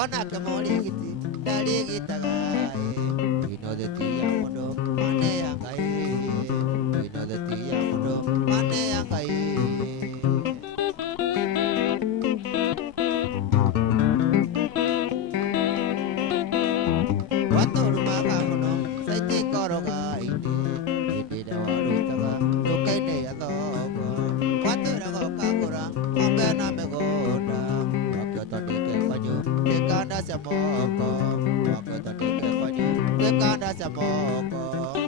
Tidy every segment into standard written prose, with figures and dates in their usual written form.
Ona kamori giti, dari gita gai. esa moko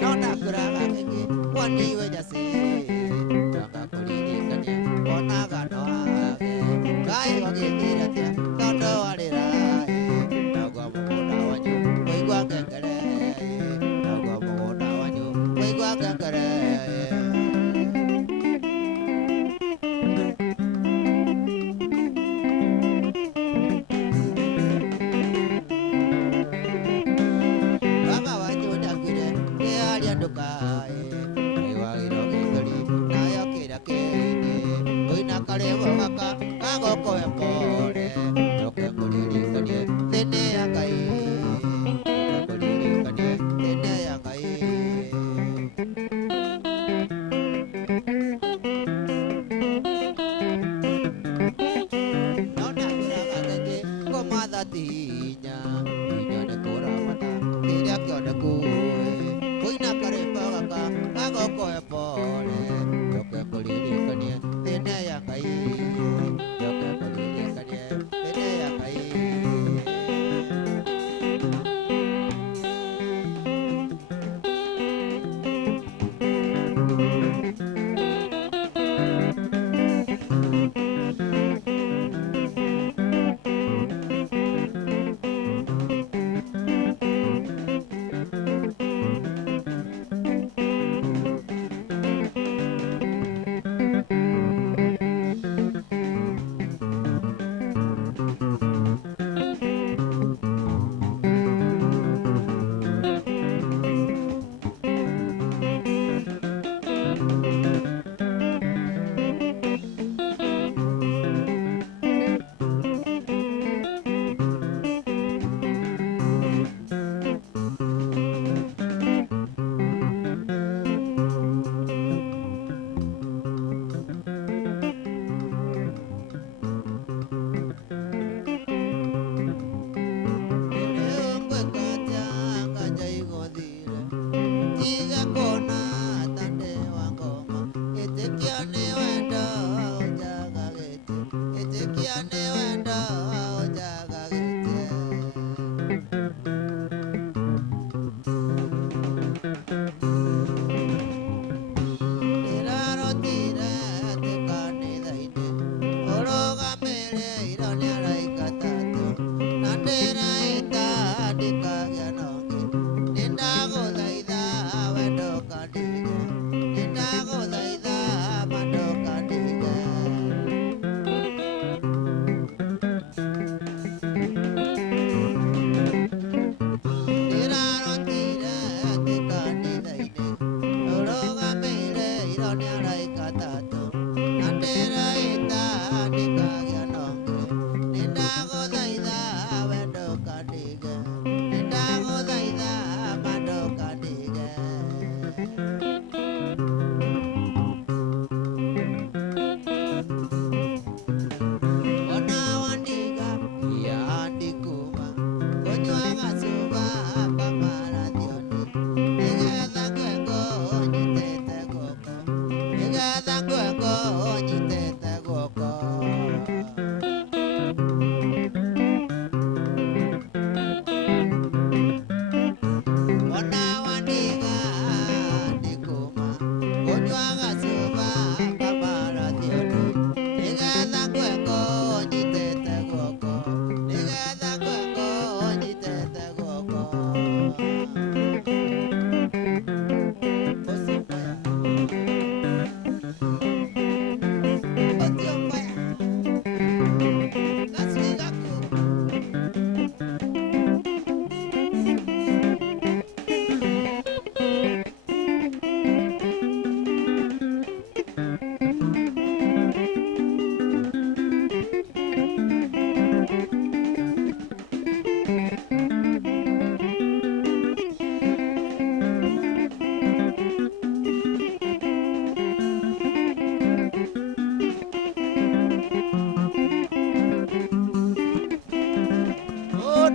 nona kuraga kenge wani weja se kaka kulili kanya ona gano age kai wage tiratia tondo walira nagwa mugunda wanyu waigwa ngengere nagwa mugunda wanyu waigwa ngengere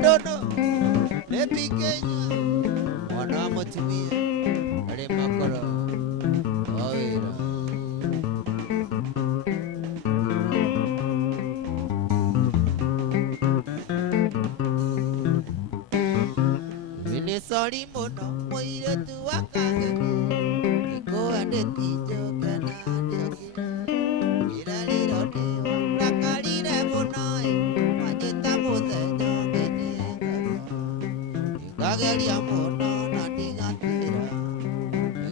Dono nepikenya mwana mutumia ari makoro oira sorry mono moire tu akage ko ande ti jo kana dioki ira liro de rakali re mono majeta mode jo gene gageli amono na digatira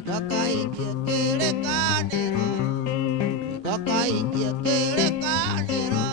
gakai kele kanera gakai kele kanera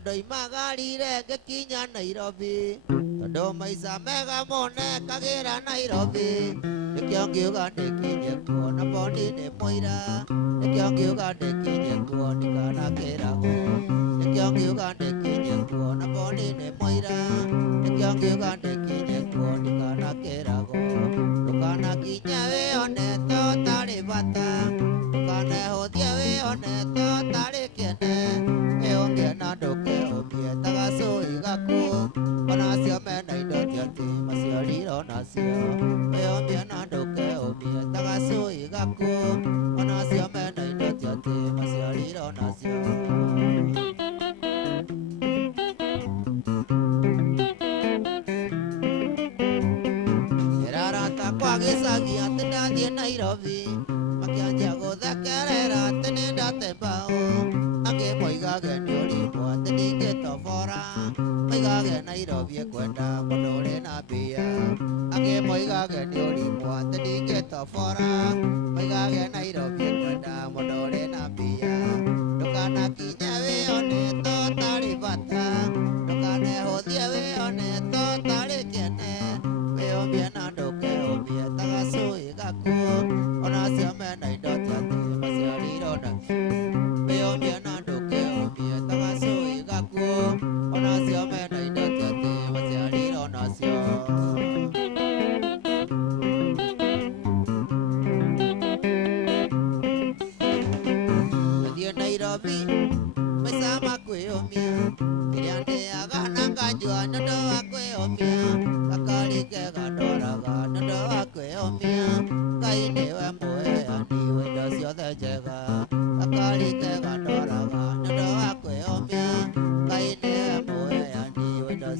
Doi magari re gakinya Nairobi do mai sa mega mone kagera Nairobi kyong kyu ga de kinye ko na boni ne moira kyong kyu ga de kinye ko ni kana kera ko kyong kyu ga de kinye ko na boni ne moira kyong kyu ga de kinye ko ni kana kera ko kana kinya ve one to tare bata kana ho dia ve one to tare kene e on ge na do ke o pie ta ga so i ga ko kana sia me nai do tia ti ma sia ri ro na sia e on ge na do ke o pie ta ga so i ga ko kana sia me nai do tia ti ma sia ri ro na sia Pagi sagi atena dia Nairobi makia jago dakarera tenenda tebao ake moiga ge nyori po ateni ke tofora moiga ge Nairobi kwenda modore na bia ake moiga ge nyori po ateni ke tofora moiga ge Nairobi kwenda modore na bia dokana kinya we one to tari bata dokane hodia we one to tari kene we obiena doke so igaku ona sia me nai do tate ma sia ri ro na me o me na do ke o me ta ga so igaku ona sia me nai do tate ma sia ri ro na sia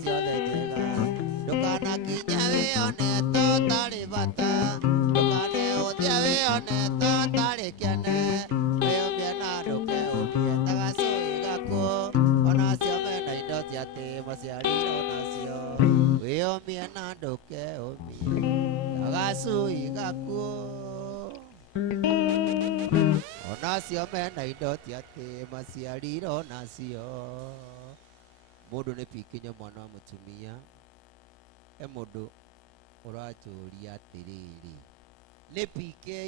ciothe njega ndũkanakinye wĩone to tarĩ bata ndũkaneũthie wĩone to tarĩ kĩene wĩyũmie na ndũkeũmie ta gacũĩ gakuũ onacio mena indo cia tĩmo ciarirwo nacio wĩyũmie na ndũkeũmie ta gacũĩ gakuũ onacio mena indo cia tĩmo ciarirwo nacio mũndũ nĩ pikinyo mwana wa mũtumia mũndũ ũranjũria atĩrĩrĩ nĩ PK